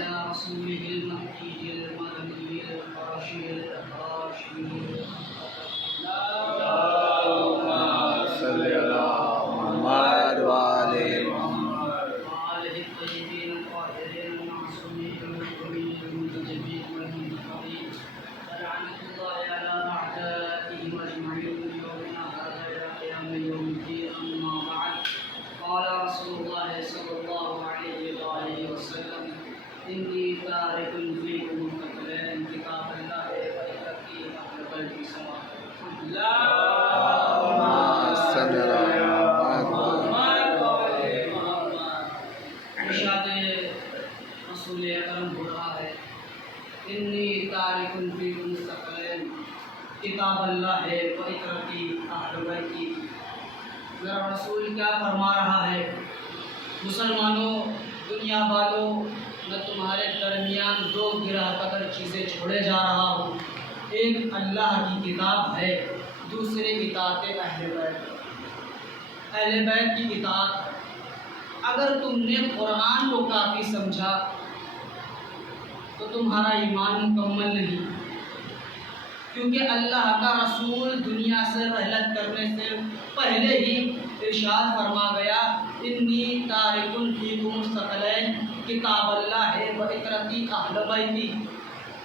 يا رسوله المهدي المدني الراشد الهاشمي اللهم صل على محمد وآل محمد وآله الطيبين الطاهرين المعصومين المكرمين المنتجبين والمنتقين لعنة الله على أعدائهم أجمعين من يومنا هذا إلى قيام يوم الدين. أما بعد، قال رسول الله صلى الله عليه وآله وسلم: إني تارك فيكم الثقلين كتاب الله وإتقي أهل بيت سواء. اللهم صل على محمد ارشاد رسول اکرم ہو رہا ہے: انی تارک فیکم الثقلین، کتاب اللہ ہے و اطرتی اہل بیتی. ذرا رسول کیا فرما رہا ہے؟ مسلمانوں، دنیا والوں، میں تمہارے درمیان دو گرہ قدر چیزیں چھوڑے جا رہا ہوں. ایک اللہ کی کتاب ہے، دوسرے اطاعت اہل بیت. اہل بیت کی اطاعت. اگر تم نے قرآن کو کافی سمجھا تو تمہارا ایمان مکمل نہیں، کیونکہ اللہ کا رسول دنیا سے رحلت کرنے سے پہلے ہی ارشاد فرما گیا: انی تارک فیکم الثقلین کتاب اللہ ہے و اطرتی اہل بیتی.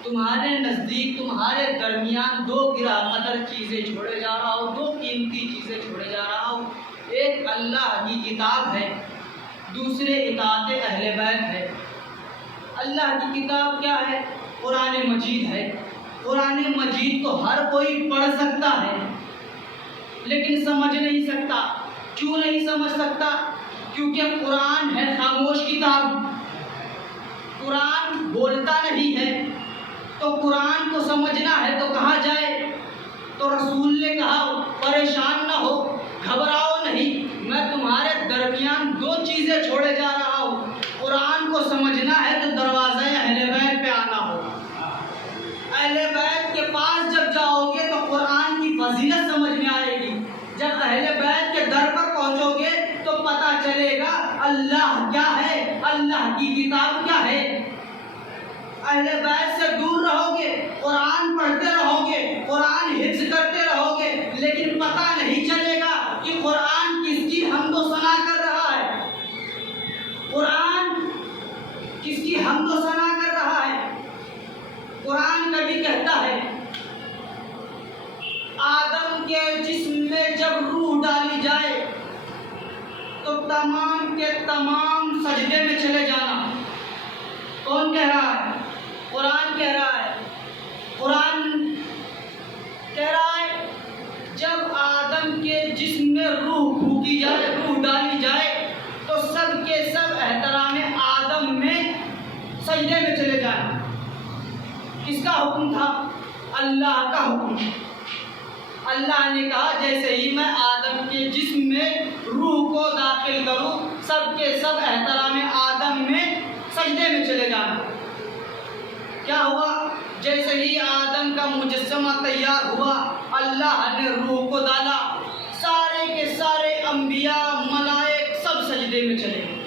تمہارے نزدیک، تمہارے درمیان دو گرہ قدر چیزیں چھوڑے جا رہا ہوں، دو قیمتی چیزیں چھوڑے جا رہا ہوں. ایک اللہ کی کتاب ہے، دوسرے اطاعت اہل بیت ہے. اللہ کی کتاب کیا ہے؟ قرآن مجید ہے. قرآن مجید کو ہر کوئی پڑھ سکتا ہے لیکن سمجھ نہیں سکتا. کیوں نہیں سمجھ سکتا؟ کیونکہ قرآن ہے خاموش کتاب. قرآن بولتا نہیں ہے. تو قرآن کو سمجھنا ہے تو کہاں جائے؟ تو رسول نے کہا: پریشان نہ ہو، گھبراؤ نہیں، میں تمہارے درمیان دو چیزیں چھوڑے جا رہا ہوں. قرآن کو سمجھنا ہے تو دروازہ اہل بیت پہ آنا ہوگا. اہل بیت کے پاس جب جاؤ گے تو قرآن کی فضیلت سمجھ میں آئے گی. جب اہل بیت کے در پر پہنچو گے تو پتہ چلے گا اللہ کیا ہے، اللہ کی کتاب کیا ہے. اہل بیت سے دور رہو گے، قرآن پڑھتے رہو گے، قرآن حفظ کرتے رہو گے، لیکن پتہ نہیں چلے گا کہ قرآن کس کی حمد و ثنا کر رہا ہے. قرآن کس کی حمد و ثنا کر رہا ہے. قرآن کبھی کہتا ہے: آدم کے جسم میں جب روح ڈالی جائے تو تمام کے تمام سجدے میں چلے جانا. کون کہہ رہا ہے؟ قرآن کہہ رہا ہے. قرآن کہہ رہا ہے جب آدم کے جسم میں روح پھونکی جائے، روح ڈالی جائے تو سب کے سب احترام آدم میں سجدے میں چلے جائیں. کس کا حکم تھا؟ اللہ کا حکم. اللہ نے کہا جیسے ہی میں آدم کے جسم میں روح کو داخل کروں، سب کے سب احترام آدم میں سجدے میں چلے جانا. کیا ہوا؟ جیسے ہی آدم کا مجسمہ تیار ہوا، اللہ نے روح کو ڈالا، سارے کے سارے انبیاء، ملائک سب سجدے میں چلے گئے.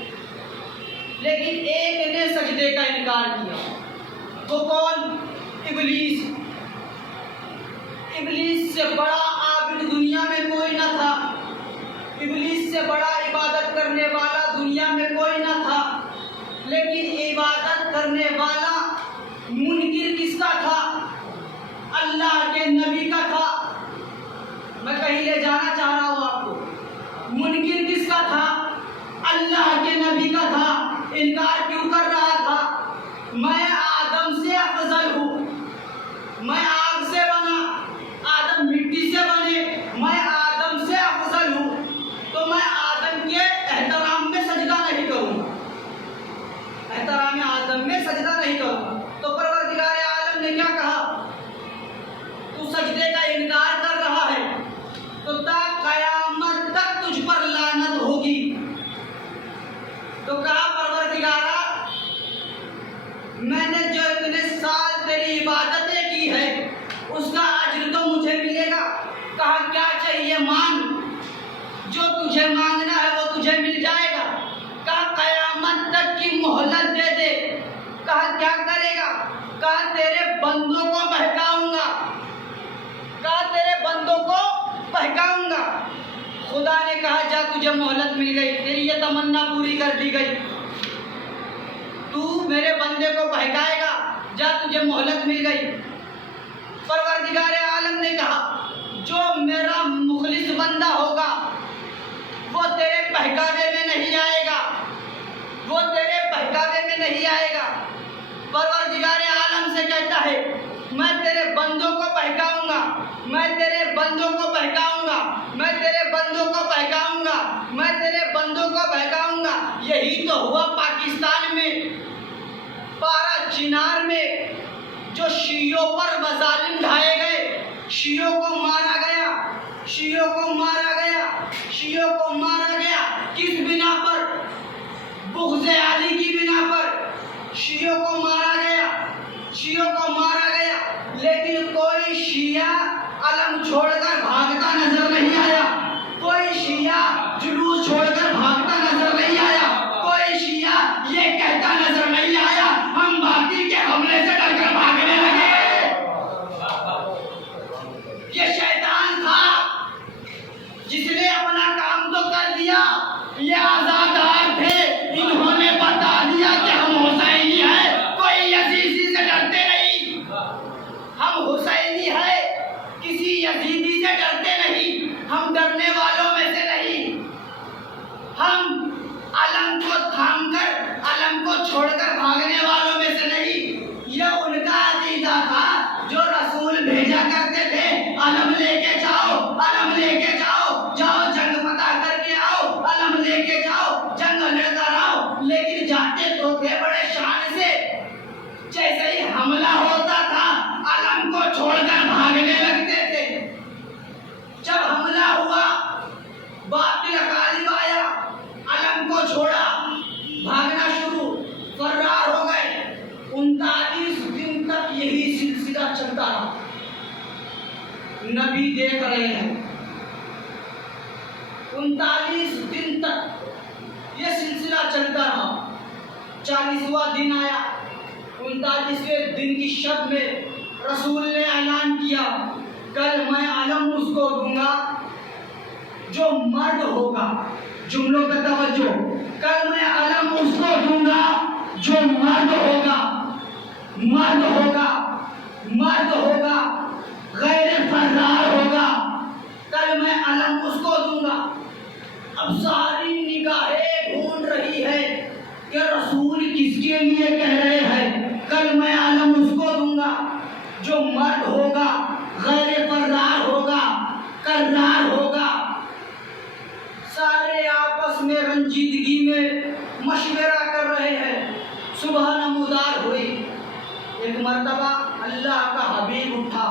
لیکن ایک نے سجدے کا انکار کیا. وہ کون؟ ابلیس. ابلیس سے بڑا عابد دنیا میں کوئی نہ تھا. ابلیس سے بڑا عبادت کرنے والا دنیا میں کوئی نہ تھا. لیکن عبادت کرنے والا منکر کس کا تھا؟ اللہ کے نبی کا تھا. میں کہیں لے جانا چاہ رہا ہوں آپ کو. منکر کس کا تھا؟ اللہ کے نبی کا تھا. انکار کیوں کر رہا تھا؟ میں آدم سے افضل ہوں، میں آگ سے بنا، آدم مٹی سے بنے، میں آدم سے افضل ہوں، تو میں آدم کے احترام میں سجدہ نہیں کروں گا، احترام آدم میں سجدہ نہیں کروں گا. تو پروردگار عالم نے کیا کہا؟ تو سجدے کا انکار کر رہا ہے تو تا قیامت تک تجھ پر لعنت ہوگی. تو کہا پروردگارا کہا کیا کرے گا؟ کہا تیرے بندوں کو بہکاؤں گا، کہا تیرے بندوں کو بہکاؤں گا۔ خدا نے کہا جا تجھے مہلت مل گئی، تیری یہ تمنا پوری کر دی گئی، تو میرے بندے کو بہکائے گا، جا تجھے مہلت مل گئی۔ پروردگار عالم نے کہا جو میرا مخلص بندہ ہوگا وہ تیرے بہکاوے میں نہیں آئے گا، وہ تیرے بہکاوے میں نہیں آئے گا۔ پروردگار عالم سے کہتا ہے میں تیرے بندوں کو بہکاؤں گا، میں تیرے بندوں کو بہکاؤں گا، میں تیرے بندوں کو بہکاؤں گا، میں تیرے بندوں کو بہکاؤں گا۔ یہی تو ہوا پاکستان میں، پارا چنار میں جو شیعوں پر مظالم ڈھائے گئے، شیعوں کو مارا گیا، شیعوں کو مارا گیا، شیعوں کو مارا گیا۔ کس بنا پر؟ بغض علی کی بنا پر شیعوں کو مارا گیا، شیعوں کو مارا گیا۔ لیکن کوئی شیعہ علم چھوڑ کر بھاگتا نظر نہیں آیا، کوئی شیعہ جلوس چھوڑ کر بھاگتا نظر نہیں آیا، کوئی شیعہ یہ کہتا نظر نہیں آیا ہم باقی کے حملے سے ڈر کر بھاگنے لگے۔ یہ شیطان تھا جس نے اپنا کام تو کر دیا، یہ آزادار تھے، انہوں نے بتا دیا کہ ہم حسینی ہیں، کوئی یزیدی سے ڈرتے نہیں، ہم حسینی ہیں، کسی یزیدی سے ڈرتے نہیں، ہم ڈرنے والوں میں سے نہیں، ہم علم کو تھام کر علم کو چھوڑ کر بھاگنے والوں میں سے نہیں۔ یہ ان کا عقیدہ تھا جو رسول بھیجا کرتے تھے، علم لے کے جاؤ، علم لے کے جاؤ، جاؤ جنگ فتح کر کے آؤ، علم لے کے جاؤ جنگ لڑ کر آؤ۔ لیکن جاتے تو تھے بڑے شان سے، جیسے ہی حملہ ہوتا تھا علم کو چھوڑ کر بھاگنے لگتے تھے۔ جب حملہ ہوا باطل غالب آیا، علم کو چھوڑا، بھاگنا شروع، فرار ہو گئے۔ 39 دن تک یہی سلسلہ چلتا رہا، نبی دیکھ رہے ہیں 39 دن تک یہ سلسلہ چلتا رہا۔ 40واں دن آیا، 39ویں دن کی شب میں رسول نے اعلان کیا کل میں علم اس کو دوں گا جو مرد ہوگا۔ جملوں کا توجہ، کل میں علم اس کو دوں گا جو مرد ہوگا، مرد ہوگا، مرد ہوگا، غیر فرار ہوگا، کل میں علم اس کو دوں گا۔ اب ساری نگاہیں ڈھونڈ رہی ہے کہ رسول کس کے لیے کہہ رہے ہیں کل میں علم اس کو دوں گا جو مرد ہوگا، غیر فرار ہوگا، کرار ہوگا۔ سارے آپس میں رنجیدگی میں مشورہ کر رہے ہیں۔ صبح نمودار ہوئی، ایک مرتبہ اللہ کا حبیب اٹھا،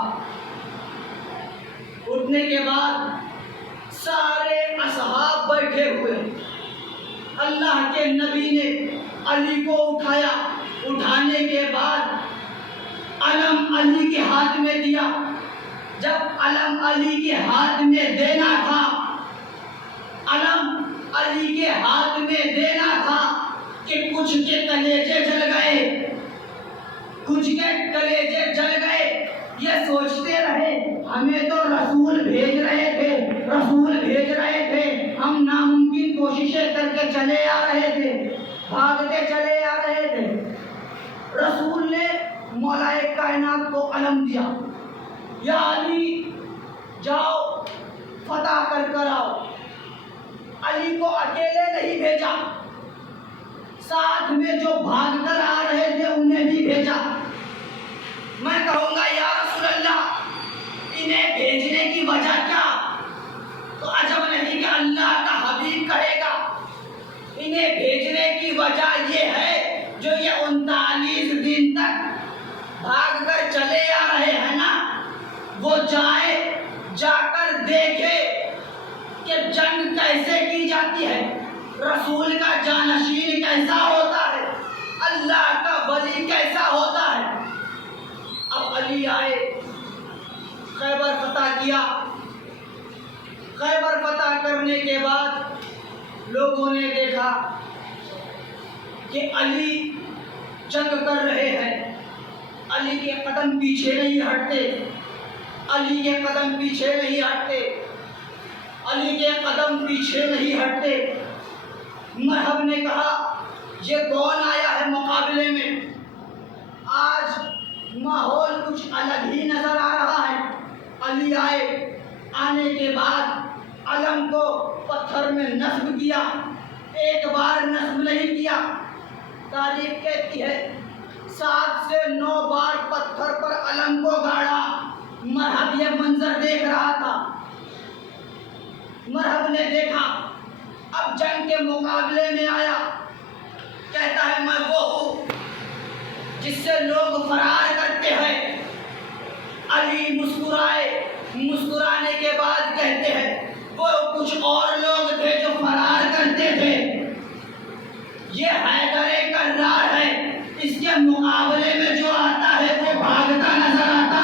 اٹھنے کے بعد سارے اصحاب بیٹھے ہوئے، اللہ کے نبی نے علی کو اٹھایا، اٹھانے کے بعد علم علی کے ہاتھ میں دیا۔ جب علم علی کے ہاتھ میں دینا تھا، علم علی کے ہاتھ میں دینا تھا کہ کچھ کے کلیجے جل گئے، کچھ کے کلیجے جل گئے۔ یہ سوچتے رہے ہمیں تو رسول بھیج رہے تھے، رسول بھیج رہے تھے، ہم ناممکن کوششیں کر کے چلے آ رہے تھے، بھاگتے چلے آ رہے تھے۔ رسول نے مولا کائنات کو علم دیا، یا علی جاؤ فتح کر کر آؤ۔ علی کو اکیلے نہیں بھیجا، ساتھ میں جو بھاگ کر آ رہے تھے انہیں بھی بھیجا۔ میں کہوں گا یا رسول اللہ انہیں بھیجنے کی وجہ کیا؟ تو عجب نہیں کہ اللہ کا حبیب کہے گا انہیں بھیجنے کی وجہ یہ ہے جو یہ 39 دن تک بھاگ کر چلے آ رہے ہیں نا، وہ جا کر دیکھے کہ جنگ کیسے کی جاتی ہے، رسول کا جانشین کیسا ہوتا ہے، اللہ کا ولی کیسا ہوتا ہے۔ اب علی آئے، خیبر فتح کیا۔ خیبر فتح کرنے کے بعد لوگوں نے دیکھا کہ علی جنگ کر رہے ہیں، علی کے قدم پیچھے نہیں ہٹتے، علی کے قدم پیچھے نہیں ہٹتے، علی کے قدم پیچھے نہیں ہٹتے۔ مرحب نے کہا یہ کون آیا ہے مقابلے میں؟ آج ماحول کچھ الگ ہی نظر آ رہا ہے۔ علی آئے، آنے کے بعد علم کو پتھر میں نصب کیا، ایک بار نصب نہیں کیا، تاریخ کہتی ہے 7 سے 9 بار پتھر پر علم کو گاڑا۔ مرحب یہ منظر دیکھ رہا تھا، مرحب نے دیکھا، اب جنگ کے مقابلے میں آیا، کہتا ہے میں وہ ہوں جس سے لوگ فرار کرتے ہیں۔ علی مسکرائے، مسکرانے کے بعد کہتے ہیں وہ کچھ اور لوگ تھے جو فرار کرتے تھے، یہ حیدر کرار ہے، اس کے مقابلے میں جو آتا ہے وہ بھاگتا نظر آتا۔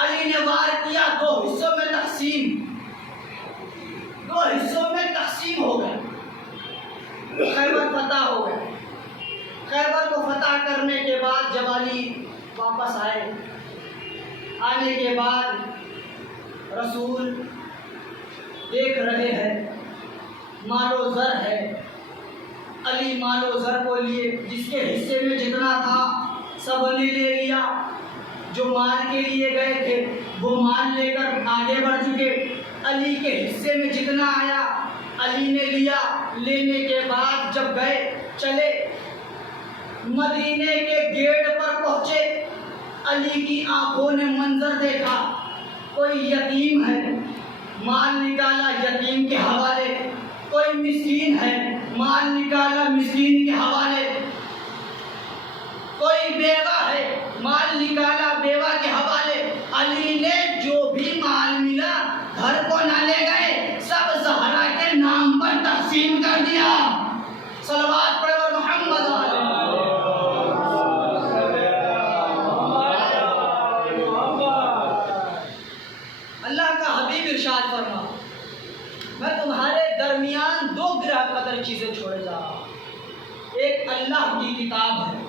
علی نے وار کیا، 2 حصوں میں تقسیم، 2 حصوں میں تقسیم ہو گئے، خیبر فتح ہو گئے۔ خیبر کو فتح کرنے کے بعد جب علی واپس آئے، آنے کے بعد رسول دیکھ رہے ہیں مال و زر ہے، علی مال و زر کو لیے، جس کے حصے میں جتنا تھا سب نے لے لیا، جو مال کے لیے گئے تھے وہ مال لے کر آگے بڑھ چکے، علی کے حصے میں جتنا آیا علی نے لیا۔ لینے کے بعد جب گئے چلے، مدینے کے گیٹ پر پہنچے، علی کی آنکھوں نے منظر دیکھا، کوئی یتیم ہے، مال نکالا یتیم کے حوالے، کوئی مسکین ہے، مال نکالا مسکین کے حوالے، کوئی بیوہ ہے، مال نکالا بیوہ کے حوالے۔ علی نے جو بھی مال ملا گھر کو نہ لے گئے، سب زہرا کے نام پر تقسیم کر دیا۔ صلوات پڑھو محمد علیہ۔ اللہ کا حبیب ارشاد فرما، میں تمہارے درمیان 2 گرہ قدر چیزیں چھوڑے جا رہا ہوں، ایک اللہ کی کتاب ہے،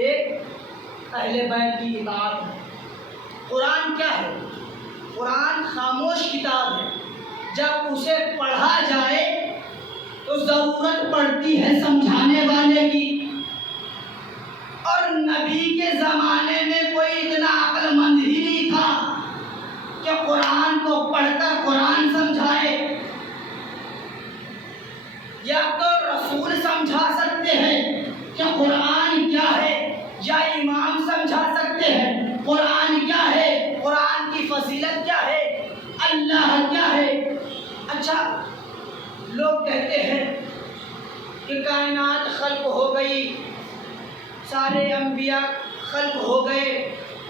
ایک اہل بیت کی کتاب ہے۔ قرآن کیا ہے؟ قرآن خاموش کتاب ہے، جب اسے پڑھا جائے تو ضرورت پڑتی ہے سمجھانے والے کی، اور نبی کے زمانے میں کوئی اتنا عقل مند ہی نہیں تھا کہ قرآن کو پڑھ کر قرآن سمجھائے۔ یا تو رسول سمجھا سکتے ہیں کہ قرآن کیا ہے، یا امام سمجھا سکتے ہیں قرآن کیا ہے، قرآن کی فضیلت کیا ہے، اللہ کیا ہے۔ اچھا، لوگ کہتے ہیں کہ کائنات خلق ہو گئی، سارے انبیاء خلق ہو گئے،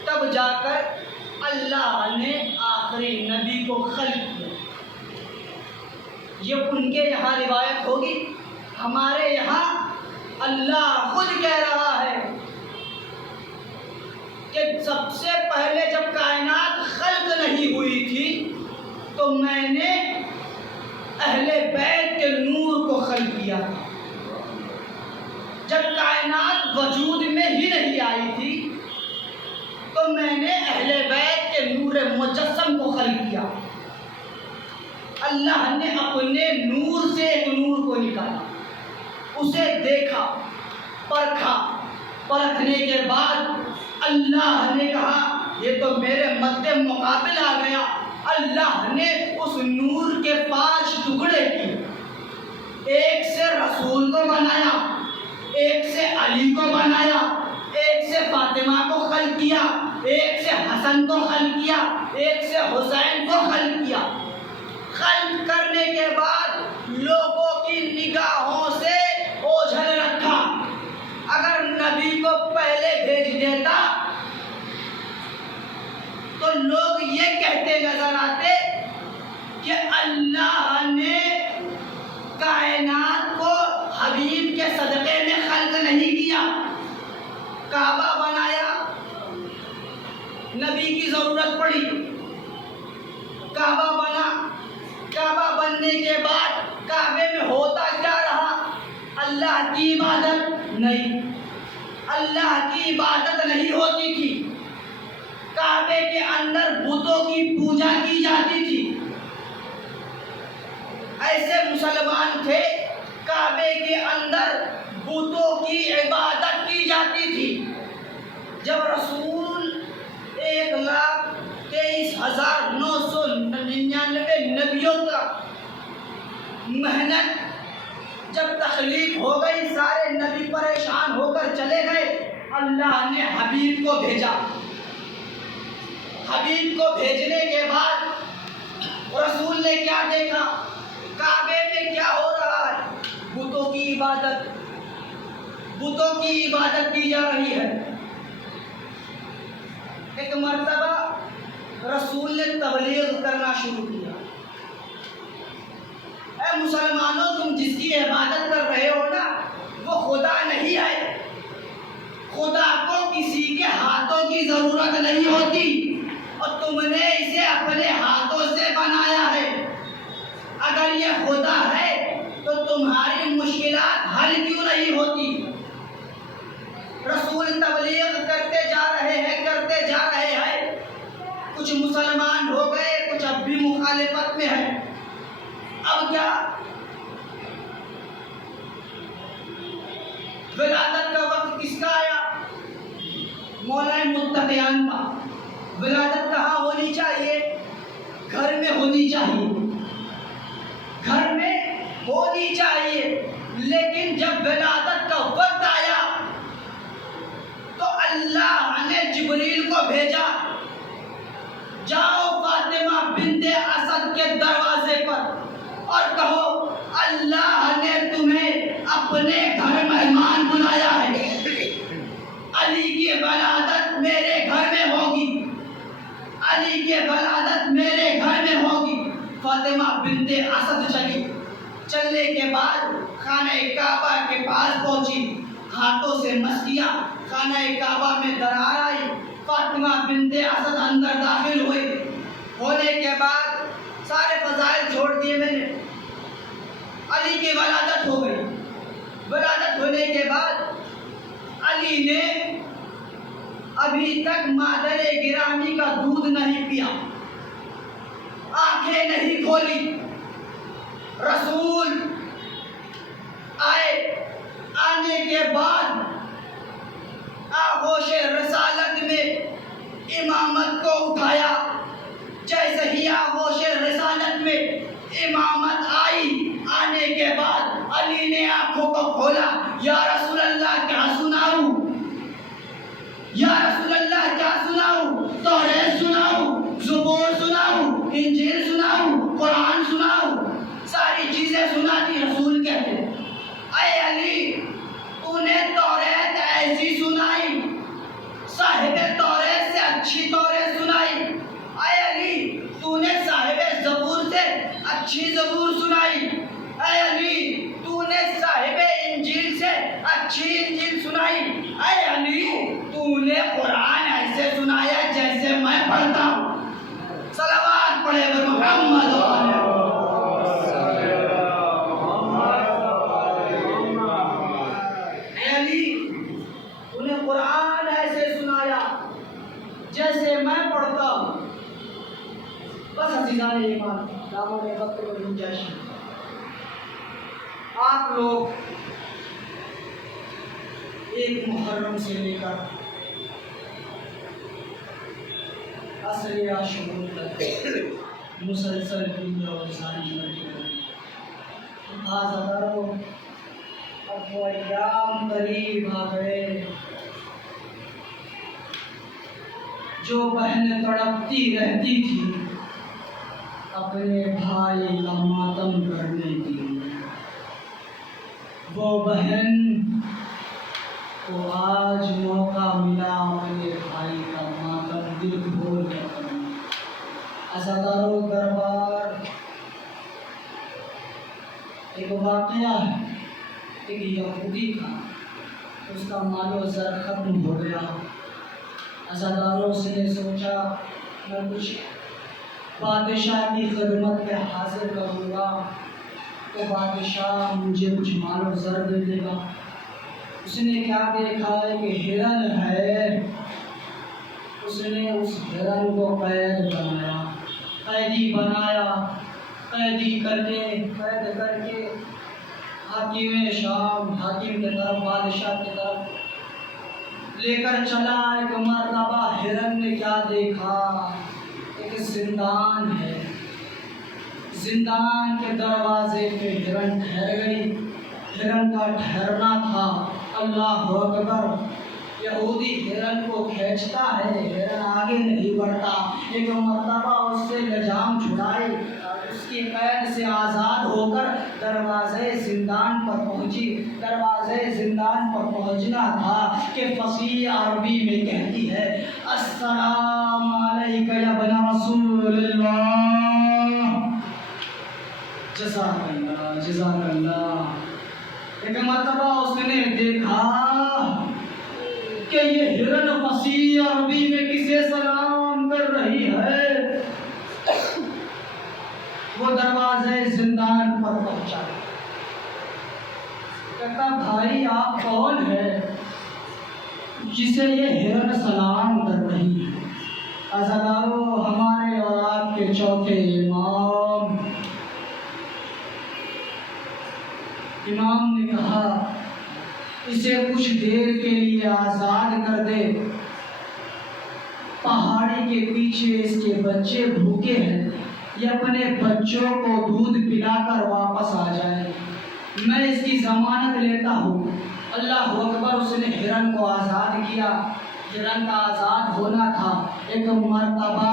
تب جا کر اللہ نے آخری نبی کو خلق کیا۔ یہ ان کے یہاں روایت ہوگی، ہمارے یہاں اللہ خود کہہ رہا ہے کہ سب سے پہلے جب کائنات خلق نہیں ہوئی تھی تو میں نے اہل بیت کے نور کو خلق کیا تھا۔ جب کائنات وجود میں ہی نہیں آئی تھی تو میں نے اہل بیت کے نور مجسم کو خلق کیا۔ اللہ نے اپنے نور سے ایک نور کو نکالا، اسے دیکھا، پرکھا، پرکھنے کے بعد اللہ نے کہا یہ تو میرے مد مقابل آ گیا۔ اللہ نے اس نور کے 5 ٹکڑے کیے، ایک سے رسول کو بنایا، ایک سے علی کو بنایا، ایک سے فاطمہ کو خلق کیا، ایک سے حسن کو خلق کیا، ایک سے حسین کو خلق کیا۔ خلق کرنے کے بعد لوگوں کی نگاہوں سے اوجھل رکھا۔ اگر نبی کو پہلے بھیج دیتا تو لوگ یہ کہتے نظر آتے کہ اللہ نے کائنات کو حبیب کے صدقے میں خلق نہیں کیا۔ کعبہ بنایا، نبی کی ضرورت پڑی، کعبہ بنا، کعبہ بننے کے بعد کعبے میں ہوتا کیا رہا؟ اللہ اللہ کی عبادت نہیں، اللہ کی عبادت نہیں ہوتی تھی، کعبے کے اندر بتوں کی پوجا کی جاتی تھی۔ ایسے مسلمان تھے کعبے کے اندر بتوں کی عبادت کی جاتی تھی۔ جب رسول 1,23,999 نبیوں کا محنت جب تخلیق ہو گئی، سارے نبی پریشان ہو کر چلے گئے، اللہ نے حبیب کو بھیجا۔ حبیب کو بھیجنے کے بعد رسول نے کیا دیکھا؟ کعبے میں کیا ہو رہا ہے؟ بتوں کی عبادت، بتوں کی عبادت کی جا رہی ہے۔ ایک مرتبہ رسول نے تبلیغ کرنا شروع کیا، اے مسلمانوں، تم جس کی عبادت کر رہے ہو نا، وہ خدا نہیں ہے، خدا کو کسی کے ہاتھوں کی ضرورت نہیں ہوتی، اور تم نے اسے اپنے ہاتھوں سے بنایا ہے۔ اگر یہ خدا ہے تو تمہاری مشکلات حل کیوں نہیں ہوتی؟ رسول تبلیغ کرتے جا رہے ہیں، کرتے جا رہے ہیں، کچھ مسلمان ہو گئے، کچھ اب بھی مخالفت میں ہیں۔ اب کیا؟ ولادت کا وقت کس کا آیا؟ مولا متقیان کا۔ ولادت کہاں ہونی چاہیے؟ گھر میں ہونی چاہیے، گھر میں ہونی چاہیے۔ لیکن جب ولادت کا وقت آیا تو اللہ نے جبریل کو بھیجا، جاؤ فاطمہ بنت اسد کے دروازے پر اور کہو اللہ نے تمہیں اپنے گھر مہمان بلایا ہے، علی کی ولادت میرے گھر میں ہوگی، علی کی ولادت میرے گھر میں ہوگی۔ فاطمہ بنت اسد چلی، چلنے کے بعد خانہ کعبہ کے پاس پہنچی، ہاتھوں سے مس کیا، خانہ کعبہ میں درار آئی، فاطمہ بنت اسد اندر داخل ہوئی۔ ہونے کے بعد سارے فضائل چھوڑ دیے میں نے، علی کی ولادت ہو گئی۔ ولادت ہونے کے بعد علی نے ابھی تک مادر گرامی کا دودھ نہیں پیا، آنکھیں نہیں کھولی۔ رسول آئے، آنے کے بعد آغوش رسالت میں امامت کو اٹھایا۔ جیسے ہی آغوش رسالت میں امامت آئی، آنے کے بعد علی نے آنکھوں کو کھولا، یا رسول اللہ کیا سناؤں، یا رسول اللہ کیا سناؤں؟ توریت سناؤں، زبور سناؤں، انجیل سناؤں، قرآن سناؤں، ساری چیزیں سنا دی۔ رسول کہتے ہیں اے علی، تو نے توریت ایسی سنائی، صاحب توریت سے اچھی توریت سنائی۔ اے علی، تو نے صاحب زبور سے اچھی زبور سنائی۔ اے علی، تو نے صاحب انجیل سے اچھی انجیل سنائی۔ اے علی، تو نے قرآن ایسے سنایا جیسے میں پڑھتا ہوں۔ صلوات پڑھے بر محمد اے علی، تو نے قرآن ایسے سنایا جیسے میں پڑھتا ہوں۔ بس عزیزان ایمان، دامن وقت و گنجائش، آپ لوگ ایک محرم سے لے کر عصر عاشور تک مسلسل دنیا اور ساری ہزاروں اب وہ ایام قریب آ گئے جو بہنیں تڑپتی رہتی تھی اپنے بھائی کا ماتم کرنے کے لیے، وہ بہن کو آج موقع ملا اپنے بھائی کا ماتم دل کھول کر کرنے۔ عزادارو دربار، ایک واقعہ ہے، ایک یہودی کا، اس کا مال و زر ختم ہو گیا۔ عزاداروں سے نے سوچا میں کچھ بادشاہ کی خدمت میں حاضر کروں گا تو بادشاہ مجھے کچھ مال و زر دے دے گا۔ اس نے کیا دیکھا کہ ہرن ہے، اس نے اس ہرن کو قید بنایا، قیدی بنایا، قید کر کے حاکم شام، حاکم کی طرف، بادشاہ کی طرف لے کر چلا۔ ایک مرتبہ ہرن نے کیا دیکھا، ایک زندان ہے، زندان کے دروازے پہ ہرن ٹھہر گئی، ہرن کا ٹھہرنا تھا۔ اللہ اکبر، یہودی ہرن کو کھینچتا ہے، ہرن آگے نہیں بڑھتا۔ ایک مرتبہ اس سے لجام چھڑائی، اس کی قید سے آزاد ہو کر دروازے زندان پر پہنچی۔ دروازے زندان پر پہنچنا تھا کہ فصیح عربی میں کہتی ہے السلام علیک یا بنا رسول اللہ، جزاک اللہ جزاک اللہ۔ ایک مرتبہ اس نے دیکھا کہ یہ ہرن فصیح عربی میں کسے سلام کر رہی ہے، وہ دروازے زندان پر پہنچا، کہتا بھائی آپ کون ہے جسے یہ ہرن سلام کر رہی ہے؟ عزادارو، ہمارے اور آپ کے چوتھے امام نے کہا اسے کچھ دیر کے لیے آزاد کر دے، پہاڑی کے پیچھے اس کے بچے بھوکے ہیں، یہ اپنے بچوں کو دودھ پلا کر واپس آ جائے، میں اس کی ضمانت لیتا ہوں۔ اللہ اکبر، اس نے ہرن کو آزاد کیا، ہرن کا آزاد ہونا تھا۔ ایک مرتبہ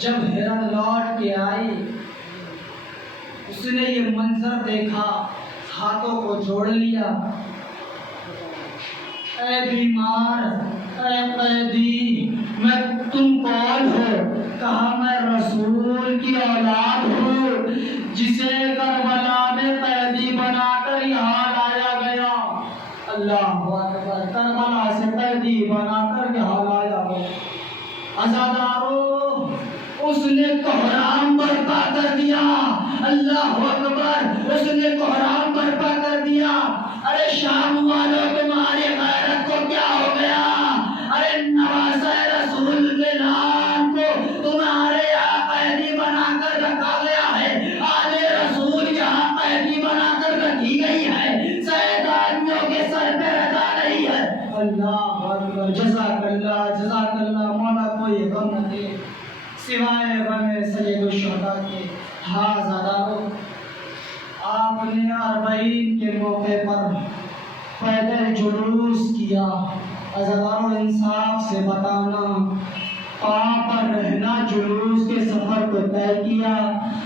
جب ہرن لوٹ کے آئی، اس نے یہ منظر دیکھا، ہاتھوں کو جوڑ لیا، اے بیمار، اے قیدی، میں تم کون ہو؟ کہا میں رسول کی اولاد ہوں جسے کربلا میں قیدی بنا کر یہاں لایا گیا۔ اللہ اکبر، کربلا سے قیدی بنا کر یہاں لایا گیا۔ عزادارو، اس نے کوہرام برپا کر دیا۔ اللہ اکبر، اس نے کوہرام برپا کر دیا۔ ارے شام والوں تمہاری غیرت کو کیا ہو گیا؟ ارے نواسہ رسول کے نام کو تمہارے یہاں قیدی بنا کر رکھا گیا ہے، آل رسول یہاں قیدی بنا کر رکھی گئی ہے، شیطانیوں کے سر پہ رکھا نہیں ہے۔ اللہ اکبر، جزاک اللہ، مولا کوئی غم نہ دے سوائے غم سید الشہداء کے۔ ہاں عزادارو، آپ نے اربعین کے موقع پر پیدل جلوس کیا۔ عزادارو، انصاف سے بتانا، پاؤں پر رہنا جلوس کے سفر کو طے کیا،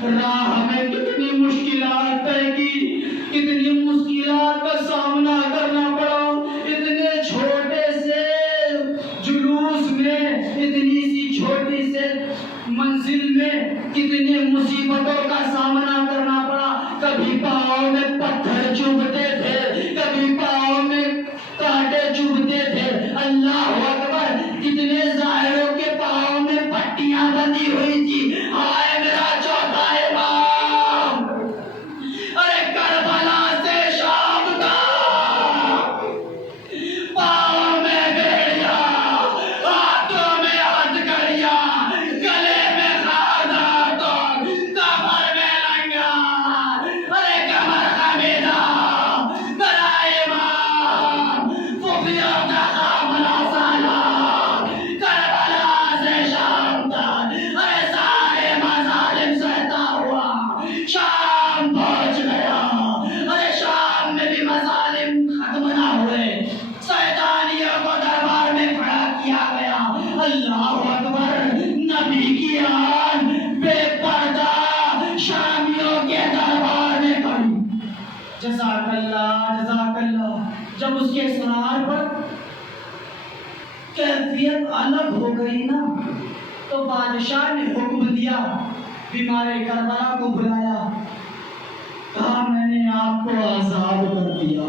راہ میں کتنی مشکلات طے کی، کتنی مشکلات کا سامنا کرنا پڑا، اتنے چھوٹے سے جلوس میں، اتنی سی چھوٹی سے منزل میں کتنی مصیبتوں کا سامنا کرنا پڑا۔ کبھی پاؤں میں پتھر چبھتے تھے، کبھی پاؤں میں کانٹے چبھتے تھے۔ اللہ اکبر، کتنے ظاہروں کے پاؤں میں پٹیاں بندھی ہوئی تھی۔ ہائے میرا چوتھا امام، ارے کربلا سے شام تک پاؤں میں بیڑیا، ہاتھوں میں ہتھکڑیاں، گلے میں خاردار تو کمر میں لنگا، ارے کمر خمیدہ، میرا امام خفیوں کا قافلہ سالا، کربلا سے شام تک، ارے سارے مظالم سہتا ہوا شام پہنچ گیا۔ ارے شام میں بھی مظالم ختم نہ ہوئے، شیطانیوں کو دربار میں کھڑا کیا گیا۔ اللہ اکبر، نبی کی آن بے پردہ شامیوں کے دربار میں کھڑی۔ جزاک اللہ۔ جب اس کے سرار پر کیفیت الگ ہو گئی نا، تو بادشاہ نے حکم دیا، بیمار کربلا کو بلایا، کہا میں نے آپ کو آزاد کر دیا۔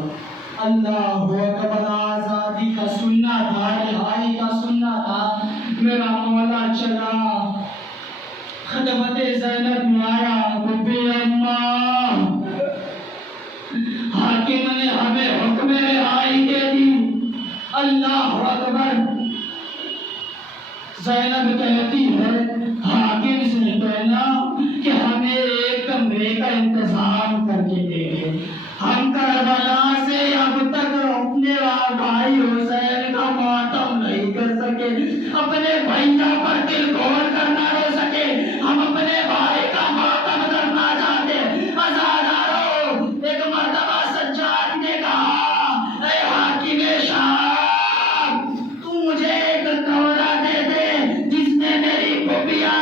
اللہ اکبر، آزادی کا سننا تھا، رہائی کا سننا تھا۔ میرا مولا چلا، خدمت زینب میں آیا، بی اما، حاکم نے ہمیں حکم رہائی کے دی۔ اللہ اکبر۔ زینب کہتی ہے حاکم سے کہنا کہ ہمیں ایک کمرے کا انتظام کر کے دے دے، ہم کربلا سے اب تک اپنے بھائی حسین کا ماتم نہیں کر سکے، اپنے بھائیا پر دل کھول کر نہ رو سکے، ہم اپنے بھائی کا ماتم کرنا چاہتے۔ عزادارو، ایک مرتبہ سجاد نے کہا اے حاکم شام، تو مجھے ایک کمرہ دے دے جس میں میری پھوپھیاں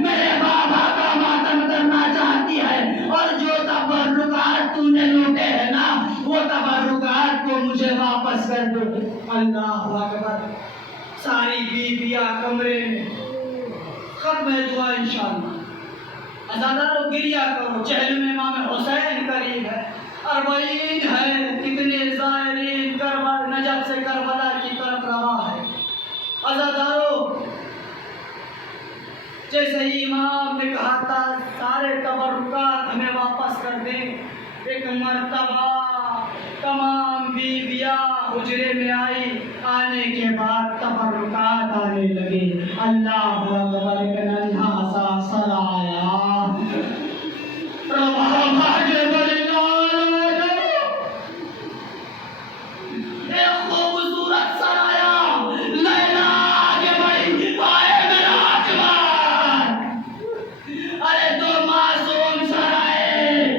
میرے بابا کا ماتم کرنا چاہتی ہے، اور جو تبرکات تو نے لوٹے ہیں نا وہ تبرکات کو مجھے واپس کر دے۔ اللہ اکبر۔ ساری بیویاں کمرے میں، ختم دعا انشاءاللہ۔ عزادارو گریا کرو، چہلم امام حسین قریب ہے، 40 ہے، کتنے زائرین کربلا نجف سے کربلا کی طرف رواں ہے۔ عزادارو، جیسے ہی امام نے کہا تھا سارے تبرکات ہمیں واپس کر دیں، ایک مرتبہ تمام بیویاں حجرے میں آئی، آنے کے بعد تبرکات آنے لگے۔ اللہ اکبر۔ ایک ننھا سا سرایا ایک خوبصورت سرایا لیلا آگے بڑھی، آئے میرا اکبر۔ ارے دو معصوم سرائے،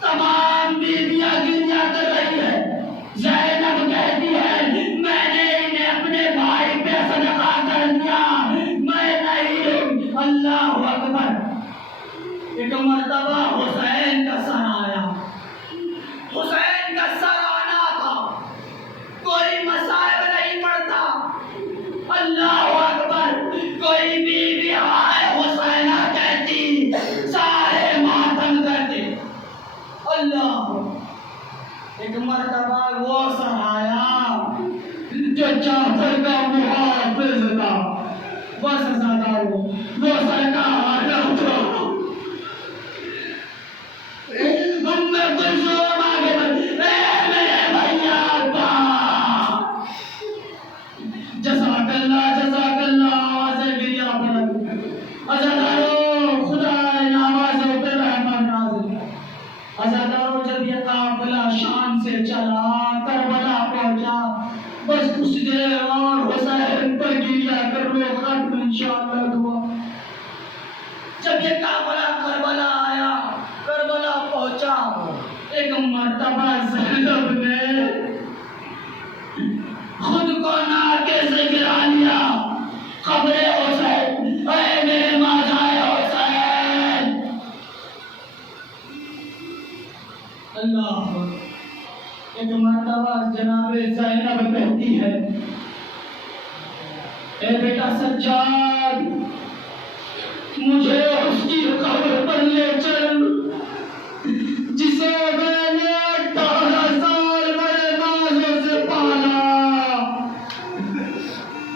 تمام بیویاں گریا کر رہی ہے۔ زینب کہتی ہے میں نے انہیں اپنے بھائی پہ صدقہ کر دیا، میں نہیں۔ اللہ اکبر۔ ایک مرتبہ حسین کا سر آیا، حسین کا سر آنا تھا، کوئی مصائب نہیں پڑتا۔ اللہ اکبر۔ کوئی بیوی آئے حسینہ کہتی سارے ماتم کرتے۔ اللہ۔ ایک مرتبہ وہ سر آیا جو چادر کا محافظ تھا، بس عزادارو وہ سر کا آنا تھا۔ ہم کلثوم آگے بڑھ، اے میرے بھیا جزاک اللہ آوازیں گریا بلند۔ عزادارو خدا ان آوازوں پہ رحمت نازل۔ عزادارو جب یہ قافلہ شام سے چلا کربلا پہنچا، بس کچھ دیر اور حسین پر گریا کر لو، ختم انشاءاللہ دعا۔ جب یہ قافلہ کربلا آیا، کربلا پہنچا، ایک مرتبہ زینب نے خود کو ناکے سے گرا لیا، قبر حسین، اے میرے ماجائے حسین۔ اللہ۔ ایک مرتبہ جناب زینب کہتی ہے اے بیٹا سجاد، مجھے اس کی قبر پر لے چل جسے میں نے 18 سال بڑے نازوں سے پالا۔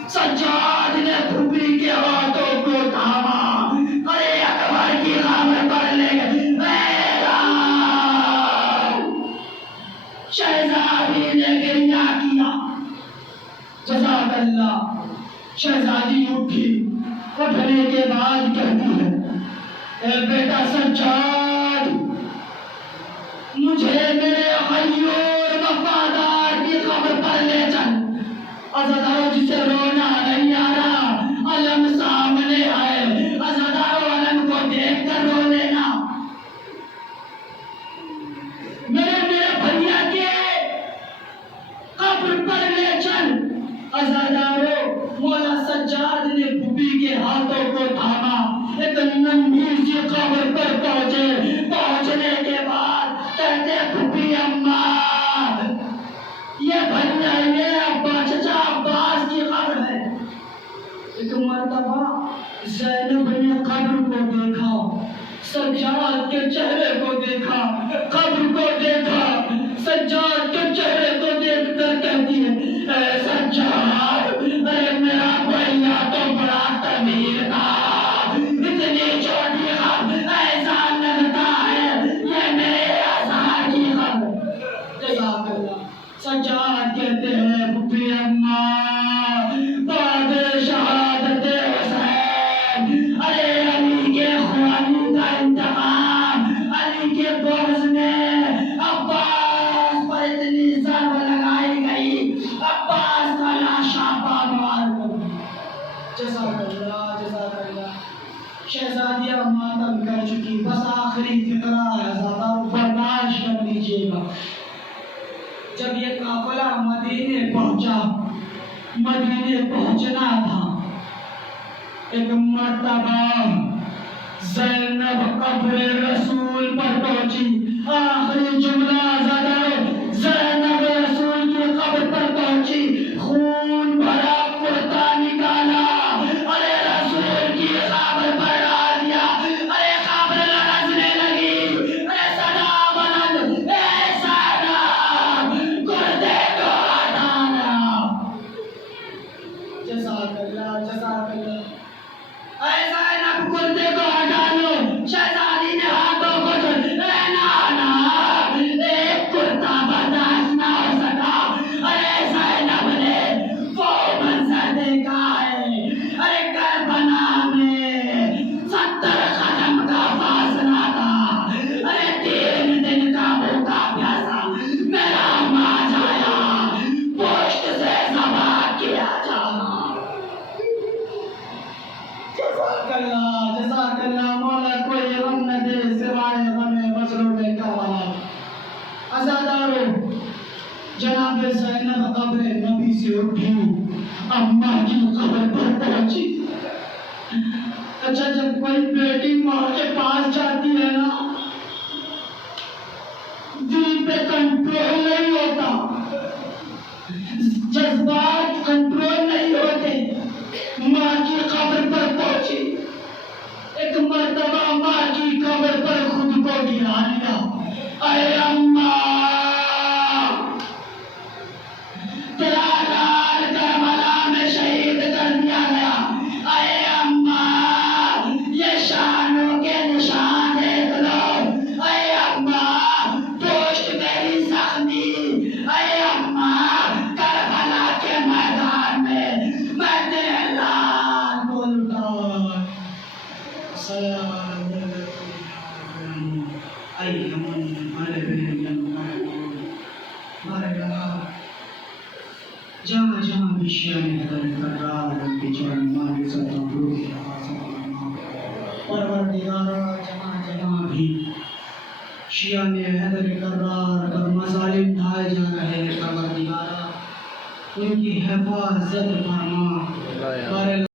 سجاد نے پھوپھی کے ہاتھوں کو تھاما، ارے اکبر کی قبر پر لے گئے۔ شہزادی نے گریہ کیا۔ جزاک اللہ۔ شہزادی اٹھی، اٹھنے کے بعد کہتی ہے اے بیٹا سجاد، مجھے میرے غیور وفادار کی قبر پر لے چل۔ عزادارو جسے رونا نہیں آ رہا، علم سامنے ہے، عزادارو علم کو دیکھ کر رو لینا۔ میرے بھیا کے قبر پر لے چل۔ عزادارو مولا سجاد نے پھوپھی کے ہاتھوں کو تھاما، ایک ننھی سی قبر پر پہنچے۔ پہنچنے کے بعد کہتے پھوپھی اماں، یہ بھیا یہ ابا چچا عباس کی قبر ہے۔ ایک مرتبہ زینب نے قبر کو دیکھا، سجاد کے چہرے کو دیکھا، قبر کو دیکھا، سجاد کے چہرے کو دیکھ کر کہتی ہے اے سجاد، ارے میرا بھیا تو بڑا تمیر تھا، اتنی چھوٹی قبر ایسا لگتا ہے یہ میرے سجاد کہتے ہیں پھپھی اماں بعد شہادت حسین، ارے علی کے خون کا انتقام، علی کے بغض میں عباس پر اتنی ضرب لگائی گئی، عباس کا لاشا پامال ہو گئی۔ جزاک اللہ جزاک اللہ۔ شہزادیہ ماتم کر چکی، بس آخری فقرہ ہے، زیادہ برداشت کر لیجیے گا۔ جب یہ قافلہ مدینے پہنچا، مدینے پہنچنا تھا، ایک مرتبہ زینب قبر رسول پر پہنچی، آخری جملہ زدہ، زینب رسول کی قبر پر پہنچی، خون بھرا کرتا نکالا، ارے رسول کی قبر پر ڈال دیا، ارے قبر لرزنے لگی، ارے صدا بلند، اے زینب گردے کو ہٹانا۔ جزاک اللہ جزاک اللہ۔ اے زینب گردے کو ہٹا لو۔ شہزادی نے ہاتھوں کو چھوڑ، اے نانا ایک کرتا برداشت نہ ہو سکا، ارے زینب نے وہ منظر دیکھا ہے، ارے کربلا میں 70 قدم کا فاصلہ تھا، ارے 3 دن کا بھوکا پیاسا میرا ماں جایا، پشت سے ذبح کیا جانا۔ جزاک اللہ مولا کوئی غم نہ دے سوائے غم مظلوم کربلا۔ عزادارو، جناب زینب قبر نبی سے اٹھی، اماں کی قبر پر پہنچی۔ اچھا جب کوئی بیٹی ماں کے پاس جاتی ہے نا، دل پہ کنٹرول نہیں ہوتا، جذبات کنٹرول نہیں ہوتے۔ ماں کی قبر پر پہنچی، ایک مرتبہ ماں کی قبر پر خود کو گرا لیا، اے اماں تیرا لال کربلا میں شہید کر دیا گیا، اے اماں یہ شانوں کے نشان دیکھ لو، اے اماں پشت میری زخمی، اے اماں کربلا کے میدان میں میں تیرے لال کو لٹا۔ سلام علیکم ایمن جہاں جہاں بھی شیعہ نے حضر کرار ربی جان مالی صدر روحی پروردگارہ، جہاں جہاں بھی شیعہ نے حضر کرار پر مظالم ڈھائے جا رہے ہیں، پروردگارہ ان کی حفاظت فرما۔